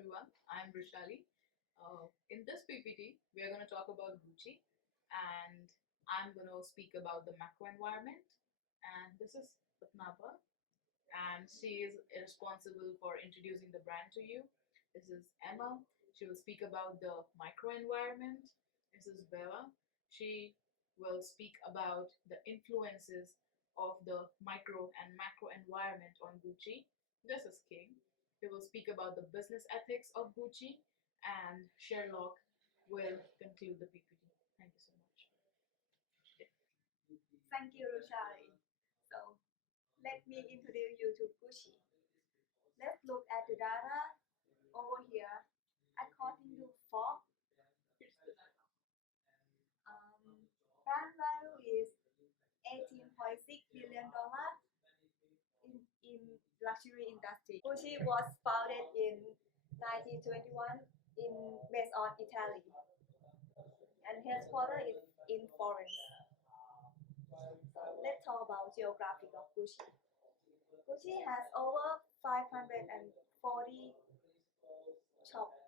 everyone, I'm Rishali. In this PPT, we are going to talk about Gucci and I'm going to speak about the macro environment. And this is Patnapa, and she is responsible for introducing the brand to you. This is Emma. She will speak about the micro environment. This is Bella. She will speak about the influences of the micro and macro environment on Gucci. This is King. He will speak about the business ethics of Gucci, and Sherlock will conclude the PPT. Thank you so much. Thank you, Roshari. So let me introduce you to Gucci. Let's look at the data over here. According to Forbes, brand value is $18.6 billion in luxury industry. Gucci was founded in 1921 based on Italy, and headquarters is in Florence. So let's talk about geography of Gucci. Gucci has over 540 shops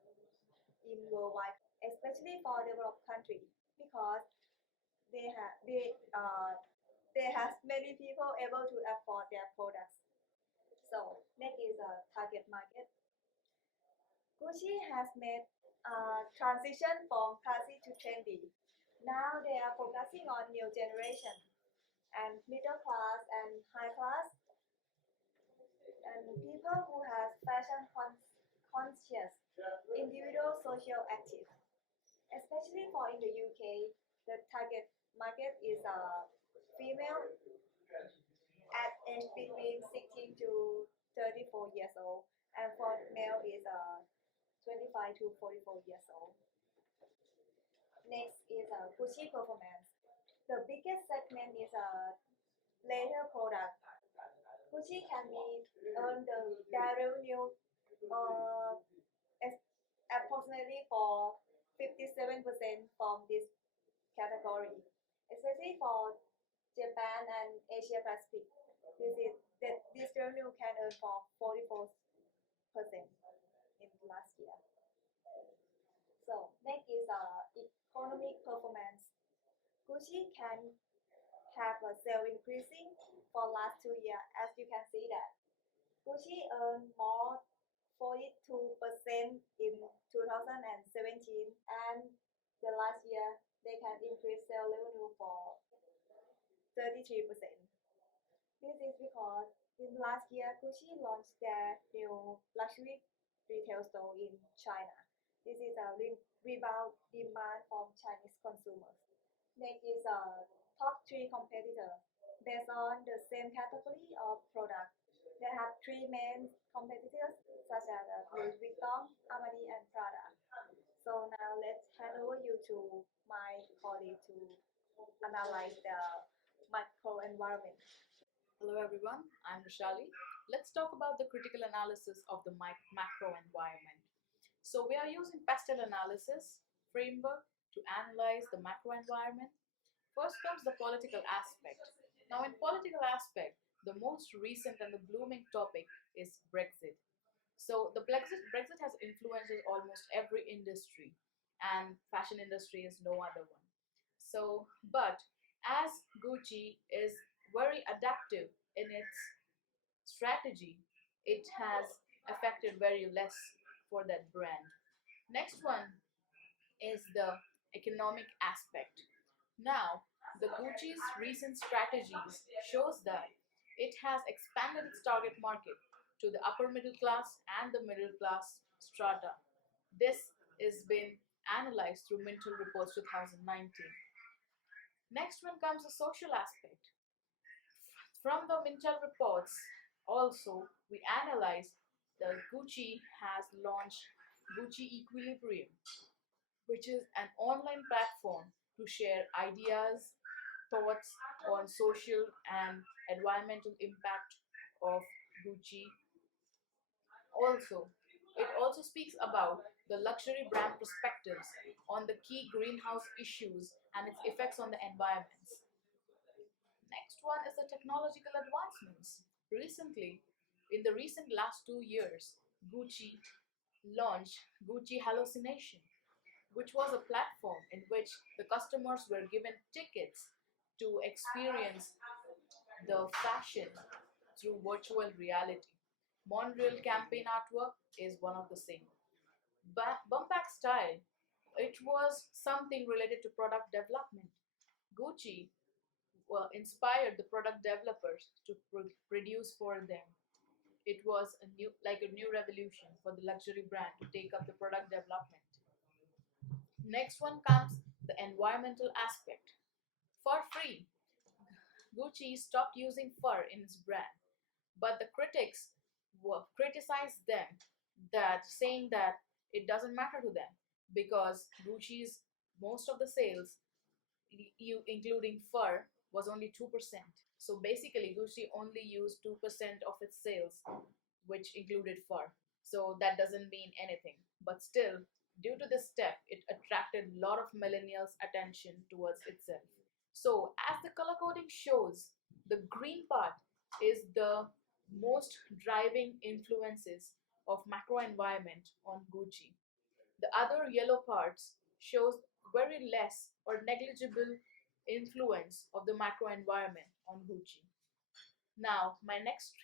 in worldwide, especially for developed countries, because they has many people able to afford their products. So next is a target market. Gucci has made a transition from classic to trendy. Now they are focusing on new generation and middle class and high class and people who has fashion conscious, individual social active. Especially for in the UK, the target market is female at age between 16 to 34 years old, and for male is 25 to 44 years old. Next is Gucci performance. The biggest segment is leather product. Gucci can be earn their revenue uh, approximately for 57% from this category, especially for Japan and Asia Pacific. This revenue can earn for 44% in last year. So next is economic performance. Gucci can have a sale increasing for last 2 years, as you can see that. Gucci earned more 42% in 2017, and the last year they can increase sale revenue for 33%. This is because in last year Gucci launched their new luxury retail store in China. This is a rebound demand from Chinese consumers. Next is a top 3 competitor based on the same category of product. They have 3 main competitors such as Louis Vuitton, Armani, and Prada. So now let's hand over you to my colleague to analyze the macro environment. Hello everyone, I'm Rishali. Let's talk about the critical analysis of the macro environment. So we are using pastel analysis framework to analyze the macro environment. First comes the political aspect. Now in political aspect, the most recent and the blooming topic is Brexit. So the Brexit has influences almost every industry, and fashion industry is no other one. So, but as Gucci is very adaptive in its strategy, it has affected very less for that brand. Next one is the economic aspect. Now, the Gucci's recent strategies shows that it has expanded its target market to the upper middle class and the middle class strata. This has been analyzed through Mintel Reports 2019. Next one comes the social aspect. From the Mintel Reports, also we analyze the Gucci has launched Gucci Equilibrium, which is an online platform to share ideas, thoughts on social and environmental impact of Gucci. Also, it also speaks about the luxury brand perspectives on the key greenhouse issues and its effects on the environments. Next one is the technological advancements. In the recent last 2 years, Gucci launched Gucci Hallucination, which was a platform in which the customers were given tickets to experience the fashion through virtual reality. Montreal campaign artwork is one of the same. Bumpback style, it was something related to product development. Gucci inspired the product developers to produce for them. It was a new revolution for the luxury brand to take up the product development. Next one comes the environmental aspect. For free, Gucci stopped using fur in its brand, but the critics criticized them that saying that it doesn't matter to them because Gucci's most of the sales, you including fur, was only 2%. So basically, Gucci only used 2% of its sales, which included fur. So that doesn't mean anything. But still, due to this step, it attracted a lot of millennials' attention towards itself. So, as the color coding shows, the green part is the most driving influences of macro environment on Gucci. The other yellow parts shows very less or negligible influence of the macro environment on Gucci. Now, my next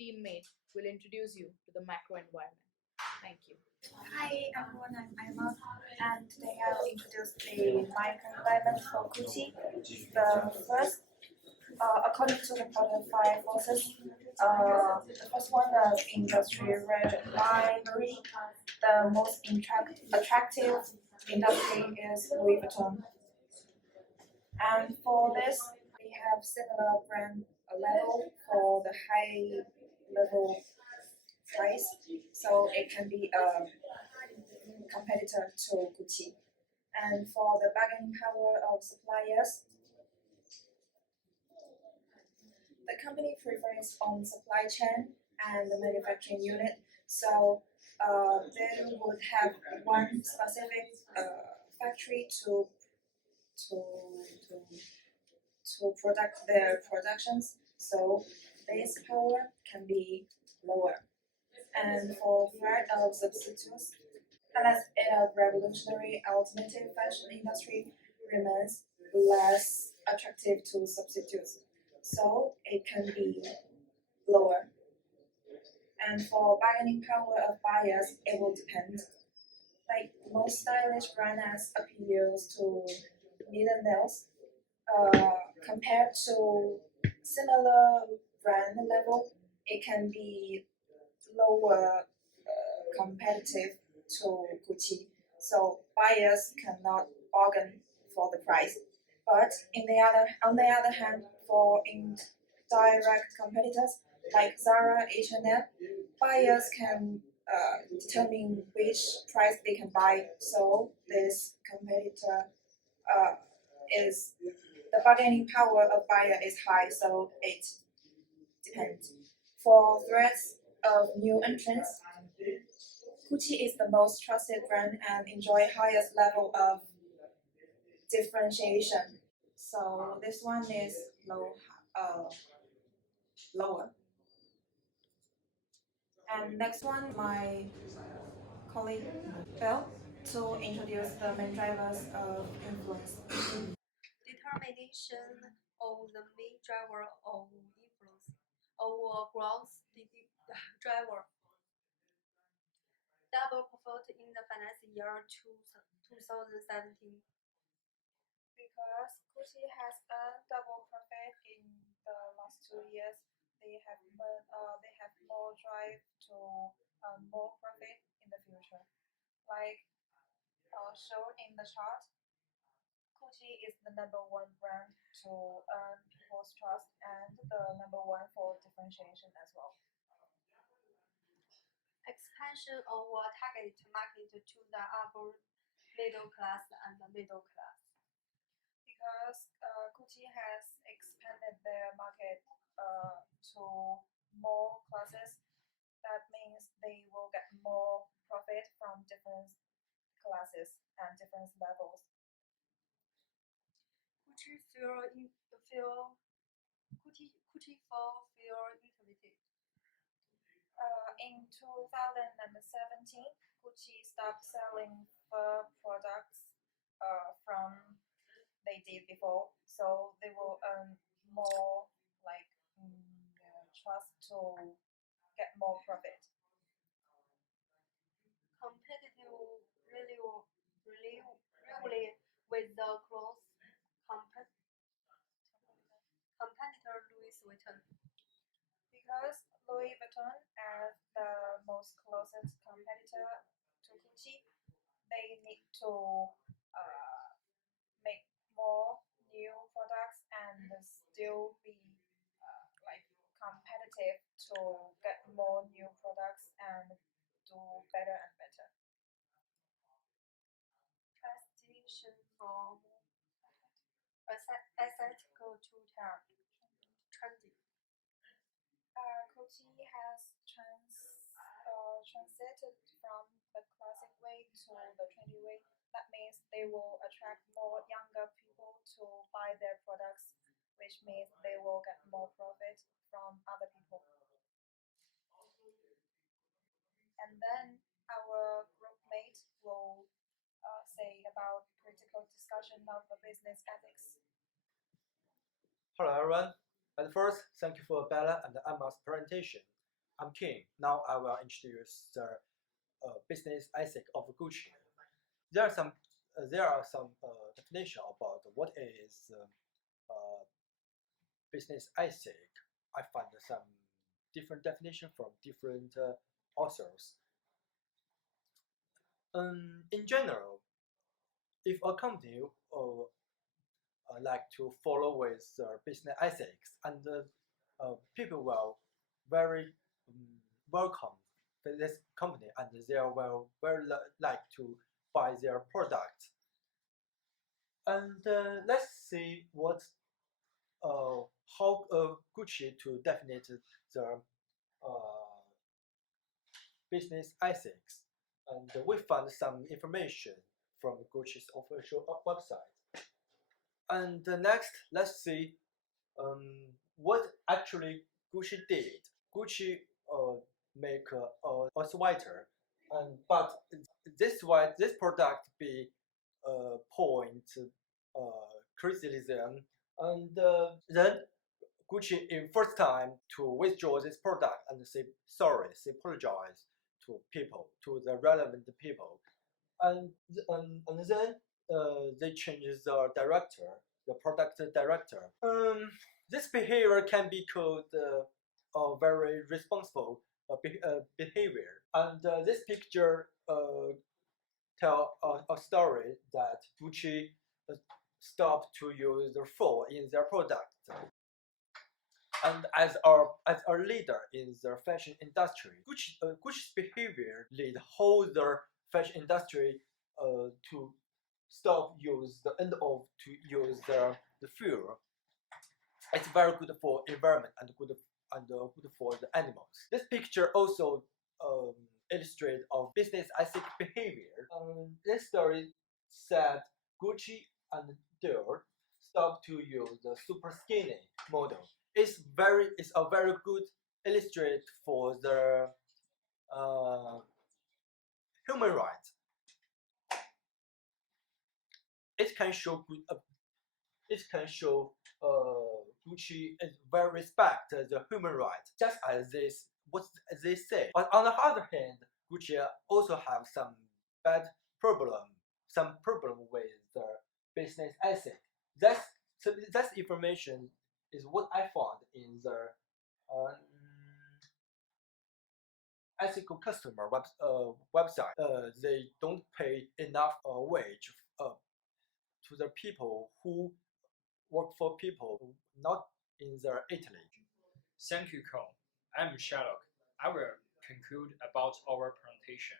teammate will introduce you to the macro environment. Thank you. Hi everyone, I'm Emma, and today I'll introduce the microenvironment for Gucci. The first, according to the butterfly forces, the first one is industry rivalry. The most attractive industry is Louis Vuitton, and for this, we have similar brand level for the high level price, so it can be a competitor to Gucci. And for the bargaining power of suppliers, the company prefers on supply chain and the manufacturing unit. So they would have one specific factory to to to product their productions. So base power can be lower. And for threat of substitutes, unless a revolutionary alternative fashion industry remains less attractive to substitutes, so it can be lower. And for bargaining power of buyers, it will depend. Like the most stylish brand as appeals to millennials, compared to similar brand level, it can be lower competitive to Gucci. So buyers cannot bargain for the price. But on the other hand, for indirect competitors like Zara, H&M, buyers can determine which price they can buy. So this competitor is the bargaining power of buyer is high. So it depends. For threats of new entrants, Gucci is the most trusted brand and enjoy highest level of differentiation. So this one is lower. And next one, my colleague Bill to introduce the main drivers of influence. Determination of the main driver of influence. Our growth driver. Double profit in the financial year 2017. Because Gucci has earned double profit in the last 2 years, they have more drive to earn more profit in the future. Like shown in the chart, Gucci is the number one brand to earn people's trust and the number one for differentiation as well. Expansion of our target market to the upper middle class and the middle class. Because Gucci has expanded their market to more classes, that means they will get more profit from different classes and different levels. Gucci feel integrated. In 2017, Gucci stopped selling fur products from they did before, so they will earn more like trust to get more profit. Competitive really with the close competitor Louis Vuitton. Because Louis Vuitton as the most closest competitor to Gucci, they need to make more new products and still be like competitive to get more new products and do better and better. Transition from aesthetical to trendy. Gucci has transited from the classic way to the trendy way. That means they will attract more younger people to buy their products, which means they will get more profit from other people. And then our group mate will say about critical discussion of the business ethics. Hello everyone. At first, thank you for Bella and Emma's presentation. I'm King. Now I will introduce the business ethic of Gucci. There are some definition about what is business ethic. I find some different definition from different authors. In general, if a company like to follow with business ethics, and people will very welcome this company, and they will very like to buy their product. And let's see what how Gucci to define the business ethics, and we found some information from Gucci's official website. And next, let's see what actually Gucci did. Gucci make a sweater, and but this product be point criticism, and then Gucci in first time to withdraw this product and say sorry, say apologize to people, to the relevant people, and then they change the director, the product director. This behavior can be called a very responsible behavior, and this picture tell a story that Gucci stopped to use the fur in their product. And as a leader in the fashion industry, Gucci's behavior lead whole the fashion industry to stop use the end of to use the fuel. It's very good for environment and good for the animals. This picture also illustrates of business ethic behavior. This story said Gucci and Dior stopped to use the super skinny model. It's a very good illustrate for the human rights. It can show Gucci is very respect the human rights, just as this what they say. But on the other hand, Gucci also have some bad problem with the business ethic. That information is what I found in the ethical customer website. They don't pay enough wage to the people who work for people not in their Italy. Thank you, Cole. I'm Sherlock. I will conclude about our presentation.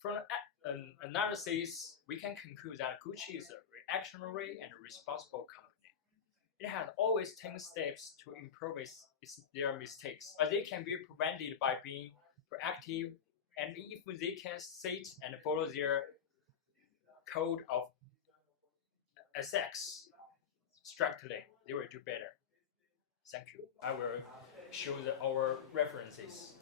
From an analysis, we can conclude that Gucci is a reactionary and responsible company. It has always taken steps to improve their mistakes, but they can be prevented by being proactive, and if they can sit and follow their code of ethics strictly, they will do better. Thank you. I will show our references.